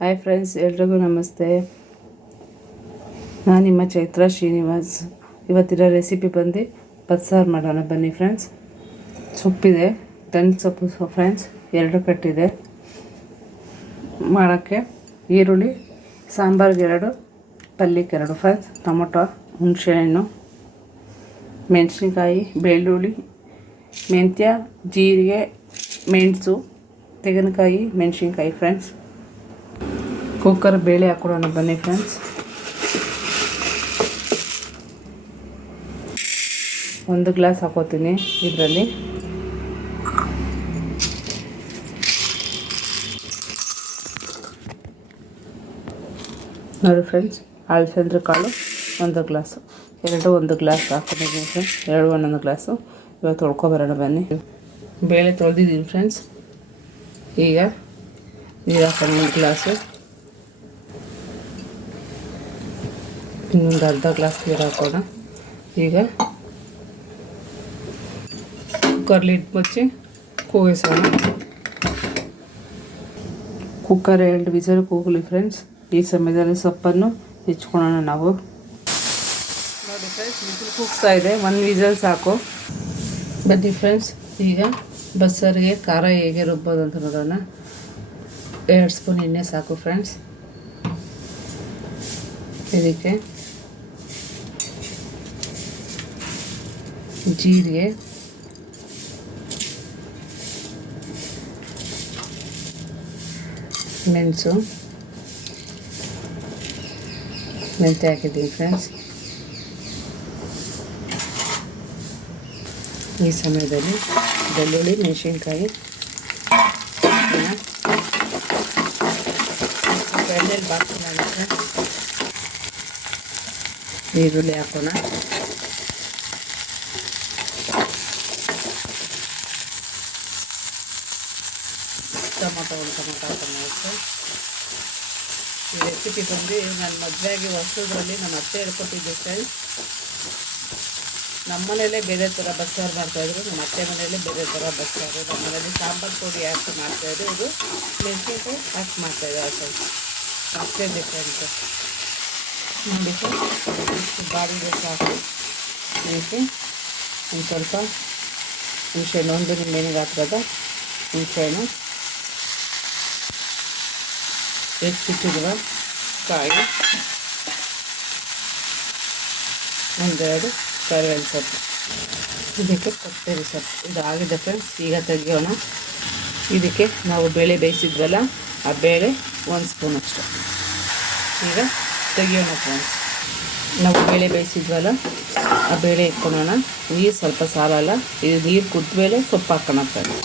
Hi friends, ಎಲ್ರಿಗೂ ನಮಸ್ತೆ. ನಾನು ನಿಮ್ಮ ಚೈತ್ರ ಶ್ರೀನಿವಾಸ್. ಇವತ್ತಿನ ರೆಸಿಪಿ ಬಂದು ಬಸ್ಸಾರು ಮಾಡೋಣ ಬನ್ನಿ ಫ್ರೆಂಡ್ಸ್. ಸೊಪ್ಪಿದೆ, ದಂಟು ಸೊಪ್ಪು ಫ್ರೆಂಡ್ಸ್, 2 ಕಟ್ಟಿದೆ. ಮಾಡೋಕ್ಕೆ ಈರುಳ್ಳಿ, ಸಾಂಬಾರಿಗೆ 2, ಪಲ್ಯಕ್ಕೆ 2 ಫ್ರೆಂಡ್ಸ್, ಟೊಮೊಟೊ, ಹುಣಸೆಹಣ್ಣು, ಮೆಣಸಿನ್ಕಾಯಿ, ಬೆಳ್ಳುಳ್ಳಿ, ಮೆಂತ್ಯ, ಜೀರಿಗೆ, ಮೆಣಸು, ತೆಂಗಿನಕಾಯಿ, ಮೆಣಸಿನ್ಕಾಯಿ ಫ್ರೆಂಡ್ಸ್. ಕುಕ್ಕರ್ ಬೇಳೆ ಹಾಕ್ಕೊಡೋಣ ಬನ್ನಿ ಫ್ರೆಂಡ್ಸ್. ಒಂದು ಗ್ಲಾಸ್ ಹಾಕೋತೀನಿ ಇದರಲ್ಲಿ. ನೋಡಿ ಫ್ರೆಂಡ್ಸ್, ಅಲಸಂದೆ ಕಾಳು 1 ಗ್ಲಾಸು, 1 ಗ್ಲಾಸ್ ಹಾಕೊಂಡಿದ್ದೀನಿ ಫ್ರೆಂಡ್ಸ್, 2 1 ಗ್ಲಾಸು. ಇವಾಗ ತೊಳ್ಕೊಬರೋಣ ಬನ್ನಿ. ಬೇಳೆ ತೊಳೆದಿದ್ದೀನಿ ಫ್ರೆಂಡ್ಸ್. ಈಗ ನೀರು ಹಾಕೋಣ 1 ಗ್ಲಾಸು. ಇನ್ನೊಂದು ಅರ್ಧ ಗ್ಲಾಸ್ ನೀರು ಹಾಕೋಣ. ಈಗ ಕುಕ್ಕರ್ ಲಿಡ್ ಮುಚ್ಚಿ ಕೂಗಿಸೋಣ. ಕುಕ್ಕರ್ 2 ವಿಸಲ್ ಕೂಗಲಿ ಫ್ರೆಂಡ್ಸ್. ಈ ಸಮಯದಲ್ಲಿ ಸೊಪ್ಪನ್ನು ಹೆಚ್ಕೊಳ್ಳೋಣ ನಾವು. ನೋಡಿ ಫ್ರೆಂಡ್ಸ್, ವಿಸಲ್ ಕೂಗ್ತಾ ಇದೆ, 1 ವಿಸಲ್ ಸಾಕು. ಬನ್ನಿ ಫ್ರೆಂಡ್ಸ್, ಈಗ ಬಸ್ಸಾರಿಗೆ ಖಾರ ಹೇಗೆ ರುಬ್ಬೋದು ಅಂತ ನೋಡೋಣ. 2 ಸ್ಪೂನ್ ಎಣ್ಣೆ ಸಾಕು ಫ್ರೆಂಡ್ಸ್. ಇದಕ್ಕೆ ಜೀರಿಗೆ, ಮೆಣಸು, ಮೆಂತ್ಯ ಹಾಕಿದ್ದೀನಿ ಫ್ರೆಂಡ್ಸ್. ಈ ಸಮಯದಲ್ಲಿ ಬೆಳ್ಳುಳ್ಳಿ, ಮೆಣಸಿನ್ಕಾಯಿ ಎಣ್ಣೆಲಿ ಬಾಕ್ಸೋಣ. ಈರುಳ್ಳಿ ಹಾಕೋಣ. ಟೊಮೊಟೊ ಹಾಕೋಣ. ಈ ರೆಸಿಪಿ ಬಂದು ನನ್ನ ಮದುವೆಯಾಗಿ ಹೊಸದ್ರಲ್ಲಿ ನಮ್ಮ ಅತ್ತೆ ಹೇಳ್ಕೊಟ್ಟಿದ್ದೆ ಫ್ರೆಂಡ್ಸ್. ನಮ್ಮ ಮನೇಲೇ ಬೇರೆ ಥರ ಬಸ್ಸಾರು ಮಾಡ್ತಾಯಿದ್ರು, ನಮ್ಮ ಅತ್ತೆ ಮನೆಯಲ್ಲೇ ಬೇರೆ ಥರ ಬಸ್ಸಾರು. ನಮ್ಮ ಮನೇಲಿ ಸಾಂಬಾರು ಪುಡಿ ಹಾಕಿ ಮಾಡ್ತಾಯಿದ್ರು, ಇದು ಮೆಣಸಿನ್ಕಾಯಿ ಹಾಕಿ ಮಾಡ್ತಾಯಿದ್ದಾರೆ ಫ್ರೆಂಡ್ಸ್. ಅಷ್ಟೇ ಡಿಫ್ರೆಂಟ್ ನೋಡಿ ಫ್ರೆಂಡ್ಸ್. ಇಷ್ಟು ಬಾಡಿಗೆ ಸಾಕು. ಇದಕ್ಕೆ ಒಂದು ಸ್ವಲ್ಪ ಹುಣಸೆಹಣ್ಣು, 1 ನಿಂಬೆಹಣ್ಣಿಗೆ ಹಾಕೋದ ಹುಣಸೆಹಣ್ಣು, ಹೆಚ್ಚಿಟ್ಟಿರುವ ಕಾಯಿ, 1-2 ಕರಿಬೇವಿನ ಸೊಪ್ಪು, ಇದಕ್ಕೆ ಕೊತ್ತಂಬರಿ ಸೊಪ್ಪು. ಇದು ಆಗಿದೆ ಫ್ರೆಂಡ್ಸ್. ಈಗ ತೆಗಿಯೋಣ. ಇದಕ್ಕೆ ನಾವು ಬೇಳೆ ಬೇಯಿಸಿದ್ವಲ್ಲ, ಆ ಬೇಳೆ 1 ಸ್ಪೂನ್ ಅಷ್ಟು. ಈಗ ತೆಗಿಯೋಣ ಫ್ರೆಂಡ್ಸ್. ನಾವು ಬೇಳೆ ಬೇಯಿಸಿದ್ವಲ್ಲ, ಆ ಬೇಳೆ ಇಟ್ಕೊಳ್ಳೋಣ. ನೀರು ಸ್ವಲ್ಪ ಸಾಲಲ್ಲ, ಇದು ನೀರು ಕುದ್ದ ಮೇಲೆ ಸೊಪ್ಪು ಹಾಕೋಣ ಫ್ರೆಂಡ್ಸ್.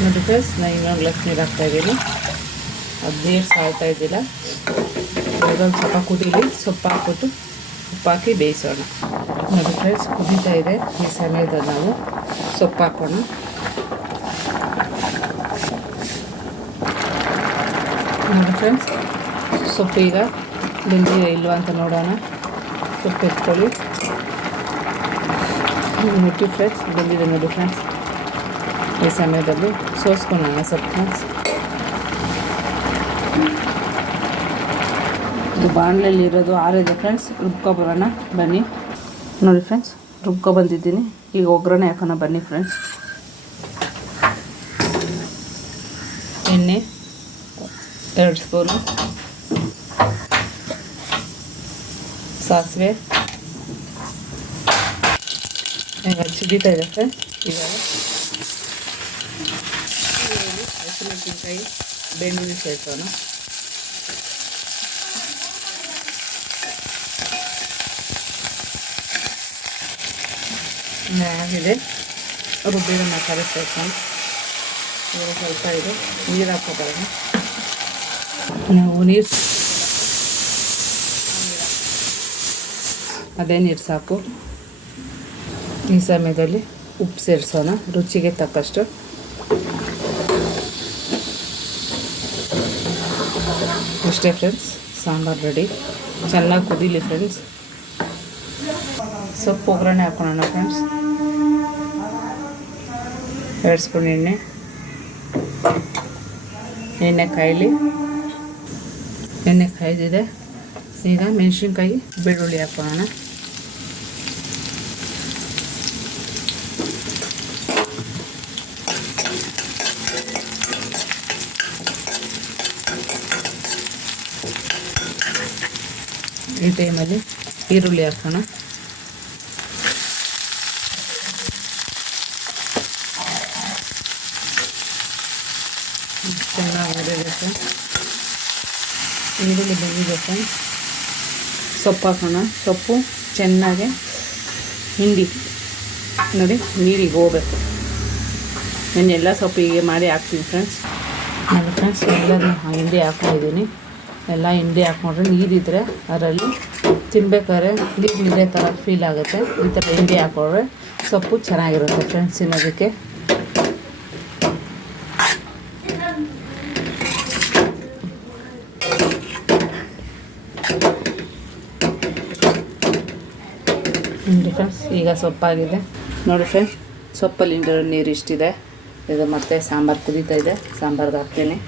ನೋಡಿ ಫ್ರೆಂಡ್ಸ್, ನಾನು ಇನ್ನೊಂದು ಗ್ಲಾಸ್ ನೀರು ಹಾಕ್ತಾಯಿದ್ದೀನಿ. ಅದು ನೀರು ಸಾಯ್ತಾ ಇದ್ದಿಲ್ಲ. ಅದೊಂದು ಸ್ವಲ್ಪ ಕುದೀಲಿ, ಸೊಪ್ಪು ಹಾಕ್ಬಿಟ್ಟು ಉಪ್ಪು ಹಾಕಿ ಬೇಯಿಸೋಣ. ನೋಡಿ ಫ್ರೆಂಡ್ಸ್, ಕುದೀತಾ ಇದೆ. ಈ ಸಮಯದಲ್ಲಿ ನಾವು ಸೊಪ್ಪು ಹಾಕೋಣ. ನೋಡಿ ಫ್ರೆಂಡ್ಸ್, ಸೊಪ್ಪು ಈಗ ಬೆಂದಿದೆ ಇಲ್ವಾ ಅಂತ ನೋಡೋಣ. ಸೊಪ್ಪು ಎತ್ಕೊಳ್ಳಿ. ನೋಡಿ ಫ್ರೆಂಡ್ಸ್, ಬೆಂದಿದೆ ನೋಡಿ ಫ್ರೆಂಡ್ಸ್. ಈ ಸಮಯದಲ್ಲಿ ಸೋಸ್ಕೊಳ್ಳೋಣ ಸೊಪ್ಪು ಫ್ರೆಂಡ್ಸ್. ಇದು ಬಾಣಲೆಯಲ್ಲಿ ಇರೋದು ಆರಿದೆ ಫ್ರೆಂಡ್ಸ್. ರುಬ್ಕೊಬರೋಣ ಬನ್ನಿ. ನೋಡಿ ಫ್ರೆಂಡ್ಸ್, ರುಬ್ಕೊಬಂದಿದ್ದೀನಿ. ಈಗ ಒಗ್ಗರಣೆ ಹಾಕೋಣ ಬನ್ನಿ ಫ್ರೆಂಡ್ಸ್. ಎಣ್ಣೆ 2 ಸ್ಪೂನು, ಸಾಸಿವೆ ಈಗ ಸಿಡಿತಾ ಇದೆ ಫ್ರೆಂಡ್ಸ್. ಇವಾಗ ಹಸಿಮೆಣಸಿನ್ಕಾಯಿ, ಬೆಳ್ಳುಳ್ಳಿ ಸೇರಿಸೋಣ. ಆಗಿದೆ. ರುಬ್ಬಿರೋ ಮಸಾಲೆ ಸೇರಿಸೋಣ. ಇವಾಗ ಸ್ವಲ್ಪ ಇದು ನೀರು ಹಾಕೋಬರೋಣ. ನಾವು ನೀರು ಅದೇ ನೀರು ಸಾಕು. ಈ ಸಮಯದಲ್ಲಿ ಉಪ್ಪು ಸೇರಿಸೋಣ ರುಚಿಗೆ ತಕ್ಕಷ್ಟು. ಅಷ್ಟೇ ಫ್ರೆಂಡ್ಸ್, ಸಾಂಬಾರು ರೆಡಿ. ಚೆನ್ನಾಗಿ ಕುದೀಲಿ ಫ್ರೆಂಡ್ಸ್. ಸೊಪ್ಪು ಒಗ್ಗರಣೆ ಹಾಕೋಣ ಫ್ರೆಂಡ್ಸ್. 2 ಸ್ಪೂನ್ ಎಣ್ಣೆ ಕಾಯಲಿ. ಎಣ್ಣೆ ಕಾಯ್ದಿದೆ. ಈಗ ಮೆಣಸಿನ್ಕಾಯಿ ಬೆಳ್ಳುಳ್ಳಿ ಹಾಕೋಣ. ಈ ಟೈಮಲ್ಲಿ ಈರುಳ್ಳಿ ಹಾಕೋಣ. ಚೆನ್ನಾಗಿ ಹುರಿಬೇಕು. ಈರುಳ್ಳಿ ಬೆಂದಿದೆ ಫ್ರೆಂಡ್ಸ್. ಸೊಪ್ಪು ಹಾಕೋಣ. ಸೊಪ್ಪು ಚೆನ್ನಾಗಿ ಹಿಂಡಿ ನೋಡಿ ನೀರಿಗೆ ಹೋಗ್ಬೇಕು. ನಾನು ಎಲ್ಲ ಸೊಪ್ಪು ಹೀಗೆ ಮಾಡಿ ಹಾಕ್ತೀನಿ ಫ್ರೆಂಡ್ಸ್. ನೋಡಿ ಫ್ರೆಂಡ್ಸ್, ಎಲ್ಲನೂ ಹಿಂಡಿ ಹಾಕೊಂಡಿದ್ದೀನಿ. ಎಲ್ಲ ಹಿಂಡಿ ಹಾಕ್ಕೊಂಡ್ರೆ ನೀರಿದ್ದರೆ ಅದರಲ್ಲಿ ತಿನ್ಬೇಕಾದ್ರೆ ನೀರು ನಿದ್ದೆ ಥರ ಫೀಲ್ ಆಗುತ್ತೆ. ಈ ಥರ ಹಿಂಡಿ ಹಾಕೊಂಡ್ರೆ ಸೊಪ್ಪು ಚೆನ್ನಾಗಿರುತ್ತೆ ಫ್ರೆಂಡ್ಸ್ ತಿನ್ನೋದಕ್ಕೆ. ನೋಡಿ ಫ್ರೆಂಡ್ಸ್, ಈಗ ಸೊಪ್ಪಾಗಿದೆ ನೋಡಿ ಫ್ರೆಂಡ್ಸ್. ಸೊಪ್ಪಲ್ಲಿ ಹಿಂಡಿರೋ ನೀರು ಇಷ್ಟಿದೆ. ಇದು ಮತ್ತೆ ಸಾಂಬಾರು ಕುದೀತಾ ಇದೆ. ಸಾಂಬಾರ್ಗೆ ಹಾಕ್ತೀನಿ.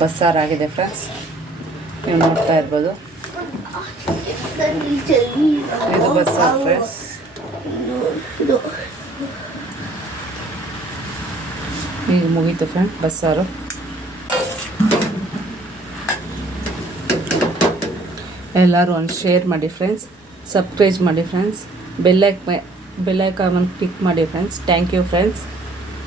ಬಸ್ಸಾರಾಗಿದೆ ಫ್ರೆಂಡ್ಸ್, ನೀವು ನೋಡ್ತಾ ಇರ್ಬೋದು. ಇದು ಬಸ್ಸಾರು ಫ್ರೆಂಡ್ಸ್. ಈಗ ಮುಗೀತು ಫ್ರೆಂಡ್ಸ್ ಬಸ್ಸಾರು. ಎಲ್ಲರೂ ಒಂದು ಶೇರ್ ಮಾಡಿ ಫ್ರೆಂಡ್ಸ್, ಸಬ್ಸ್ಕ್ರೈಬ್ ಮಾಡಿ ಫ್ರೆಂಡ್ಸ್, ಬೆಲ್ಲೈಕಾನ್ ಕ್ಲಿಕ್ ಮಾಡಿ ಫ್ರೆಂಡ್ಸ್. Thank you friends.